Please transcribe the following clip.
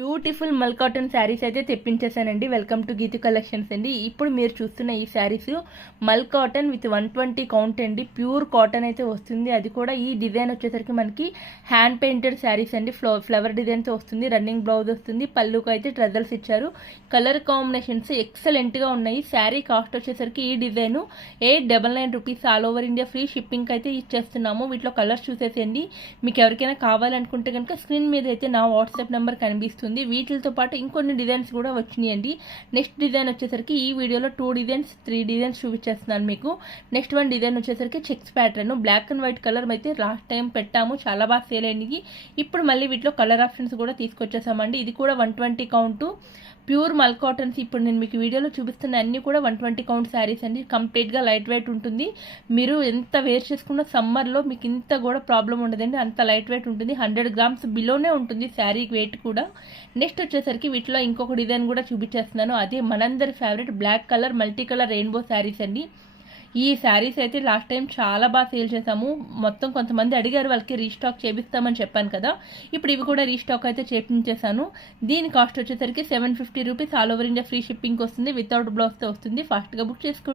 Beautiful మల్ cotton saris అయితే తెప్పించేసానండి. Welcome to Geethu collections అండి. ఇప్పుడు మీరు చూస్తున్న ఈ శారీస్ మల్ కాటన్ విత్ 120 కౌంట్ అండి. ప్యూర్ కాటన్ అయితే వస్తుంది. అది కూడా ఈ డిజైన్ వచ్చేసరికి మనకి హ్యాండ్ పెయింటెడ్ శారీస్ అండి. ఫ్లవర్ డిజైన్తో వస్తుంది. రన్నింగ్ బ్లౌజ్ వస్తుంది. పళ్ళుకు అయితే ట్రెజల్స్ ఇచ్చారు. కలర్ కాంబినేషన్స్ ఎక్సలెంట్గా ఉన్నాయి. శారీ కాస్ట్ వచ్చేసరికి ఈ design 899 rupees. All over India free shipping అయితే ఇచ్చేస్తున్నాము. వీటిలో కలర్స్ చూసేసేయండి. మీకు ఎవరికైనా కావాలనుకుంటే కనుక స్క్రీన్ మీద అయితే నా వాట్సాప్ నెంబర్ కనిపిస్తుంది. వీటితో పాటు ఇంకొన్ని డిజైన్స్ కూడా వచ్చినాయండి. నెక్స్ట్ డిజైన్ వచ్చేసరికి ఈ వీడియోలో 2 డిజైన్స్ 3 డిజైన్స్ చూపించేస్తున్నాను మీకు. నెక్స్ట్ వన్ డిజైన్ వచ్చేసరికి checks pattern black and white colour అయితే లాస్ట్ టైం పెట్టాము, చాలా బాగా సేల్ అయింది. ఇప్పుడు మళ్ళీ వీటిలో కలర్ ఆప్షన్స్ కూడా తీసుకొచ్చేసామండి. ఇది కూడా 120 కౌంట్ ప్యూర్ మల్ కాటన్స్. ఇప్పుడు నేను మీకు వీడియోలో చూపిస్తున్న అన్ని కూడా 120 కౌంట్ శారీస్ అండి. కంప్లీట్గా లైట్ వెయిట్ ఉంటుంది. మీరు ఎంత వేర్ చేసుకున్న సమ్మర్లో మీకు ఇంత కూడా ప్రాబ్లం ఉండదండి. అంత లైట్ వెయిట్ ఉంటుంది. 100 గ్రామ్స్ బిలోనే ఉంటుంది శారీ వెయిట్ కూడా. నెక్స్ట్ వచ్చేసరికి వీటిలో ఇంకొక డిజైన్ కూడా చూపించేస్తున్నాను. అదే మనందరి favourite black colour multi colour rainbow saris అండి. ఈ శారీస్ అయితే లాస్ట్ టైం చాలా బాగా సేల్ చేసాము. మొత్తం కొంతమంది అడిగారు, వాళ్ళకి రీస్టాక్ చేపిస్తామని చెప్పాను కదా. ఇప్పుడు ఇవి కూడా రీస్టాక్ అయితే చేపించేసాను. దీని కాస్ట్ వచ్చేసరికి 750 rupees. All over India free shipping వస్తుంది. వితౌట్ బ్లౌజ్తో వస్తుంది. ఫాస్ట్గా బుక్ చేసుకోండి.